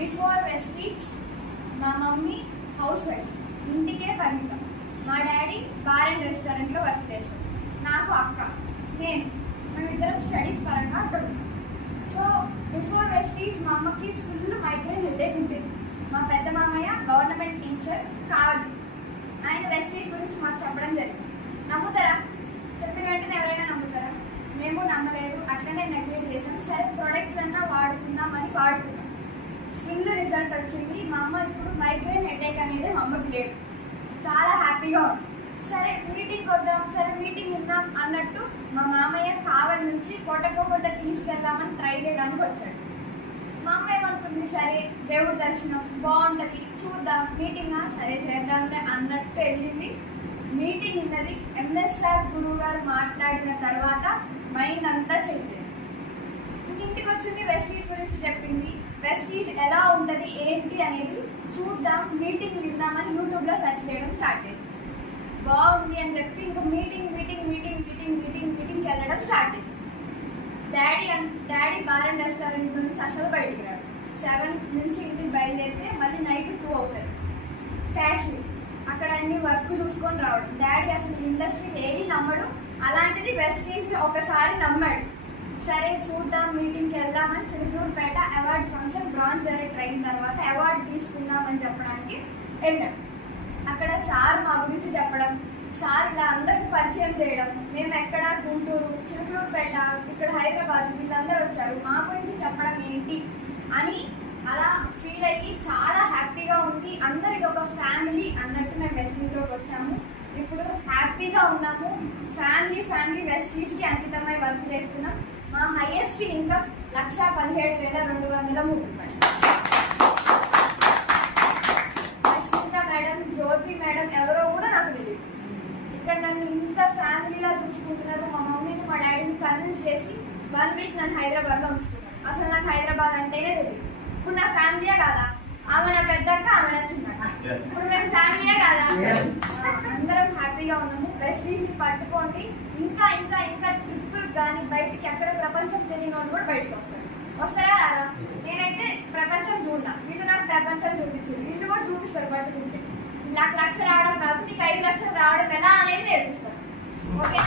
Before Vestige మా mummy house wife, ఇంటికే పరిమితం. మా డాడీ బార్ అండ్ రెస్టారెంట్లో వర్క్ చేస్తాం. నాకు అక్క, మేమిద్దరం స్టడీస్ పరంగా అక్కడ ఉంటాం. సో బిఫోర్ వెస్టీజ్ మా అమ్మకి ఫుల్ మైగ్రేన్ హెడేక్ ఉండేది. మా పెద్ద మామయ్య గవర్నమెంట్ టీచర్ కావాలి, ఆయన వెస్టీజ్ గురించి మాకు చెప్పడం జరిగింది. నమ్ముతారా? చెప్పిన వెంటనే ఎవరైనా నమ్ముతారా? మేము నమ్మలేదు, అట్లనే నెగ్లెక్ట్ చేసాం. సరే ప్రోడక్ట్లన్నా వాడుకుందామని వాడుకున్నాం. ఫుల్ రిజల్ట్ వచ్చింది. మా అమ్మ ఇప్పుడు మైగ్రేన్ హెడేక్ అనేది మా అమ్మకి లేదు, చాలా హ్యాపీగా ఉంది. సరే మీటింగ్ వద్దాం, సరే మీటింగ్ ఇద్దాం అన్నట్టు మా మామయ్య కావలి నుంచి కోటపోకుండా తీసుకెళ్దామని ట్రై చేయడానికి వచ్చాడు. మా అమ్మ ఏమనుకుంది, సరే దేవుడి దర్శనం బాగుంటుంది చూద్దాం, మీటింగా సరే చేద్దాంలే అన్నట్టు వెళ్ళింది. మీటింగ్ ఉన్నది. ఎంఎస్ఆర్ గురువు గారు మాట్లాడిన తర్వాత మైండ్ అంతా చెప్పింది. ఇంటికి వచ్చింది, వెస్టీజ్ గురించి చెప్పింది. వెస్టీజ్ ఎలా ఉంటుంది ఏంటి అనేది చూద్దాం, మీటింగ్ ఇద్దామని యూట్యూబ్లో సెర్చ్ చేయడం స్టార్ట్ చేసింది. బాగుంది అని చెప్పి ఇంకా మీటింగ్కి వెళ్ళడం స్టార్ట్ చేసింది. డాడీ బార్ అండ్ రెస్టారెంట్ నుంచి అసలు బయటికి రాడు. 7 నుంచి ఇంటికి బయలుదేరితే మళ్ళీ నైట్ 2 అవుతుంది. క్యాష్ అక్కడ అన్ని వర్క్ చూసుకొని రావడం. డాడీ అసలు ఇండస్ట్రీకి ఏది నమ్మడు, అలాంటిది వెస్టీజ్ని ఒకసారి నమ్మాడు. సరే చూద్దాం, మీటింగ్కి వెళ్దామని Chilukurupeta award function bronze director అయిన తర్వాత అవార్డు తీసుకుందామని చెప్పడానికి వెళ్ళాం. అక్కడ సార్ మా గురించి చెప్పడం, సార్ ఇలా అందరికి పరిచయం చేయడం, మేము ఎక్కడ గుంటూరు, చిలుకూరుపేట, ఇక్కడ హైదరాబాద్ వీళ్ళందరూ వచ్చారు, మా గురించి చెప్పడం ఏంటి అని అలా ఫీల్ అయ్యి చాలా హ్యాపీగా ఉంది. అందరికి ఒక ఫ్యామిలీ అన్నట్టు మేము వెస్టీజ్లోకి వచ్చాము. ఇప్పుడు హ్యాపీగా ఉన్నాము. ఫ్యామిలీ వెస్టీజ్కి అంకితమై వర్క్ చేస్తున్నాం. మా హైయెస్ట్ ఇన్కమ్ 1,17,230 అశ్విత మేడం, జ్యోతి మేడం ఎవరో కూడా నాకు తెలియదు. ఇక్కడ నన్ను ఇంత ఫ్యామిలీలా చూసుకుంటున్నారు. మా మమ్మీని మా డాడీని కన్విన్స్ చేసి 1 వీక్ నన్ను హైదరాబాద్లో ఉంచుకున్నారు. అసలు నాకు హైదరాబాద్ అంటేనే తెలియదు. ఇప్పుడు నా ఫ్యామిలీయే కాదా? ఆమె నా పెద్దక్క, ఆమె నా చిన్నక్క. ఇప్పుడు మేము ఫ్యామిలీయే కాదా? అందరం హ్యాపీగా ఉన్నాము. వెస్టీజ్ని పట్టుకోండి. ఇంకా ట్రిప్పులు కానీ బయటికి ఎక్కడ ప్రపంచం తెలియని వాళ్ళు కూడా బయటకు వస్తారా రారా? నేనైతే ప్రపంచం చూడాల, వీళ్ళు నాకు ప్రపంచం చూపించారు, వీళ్ళు కూడా చూపిస్తారు. పట్టుకుంటే నాకు 1,00,000 రావడం కాదు, మీకు 5 లక్షలు రావడం ఎలా అనేది నేర్పిస్తారు. ఓకే.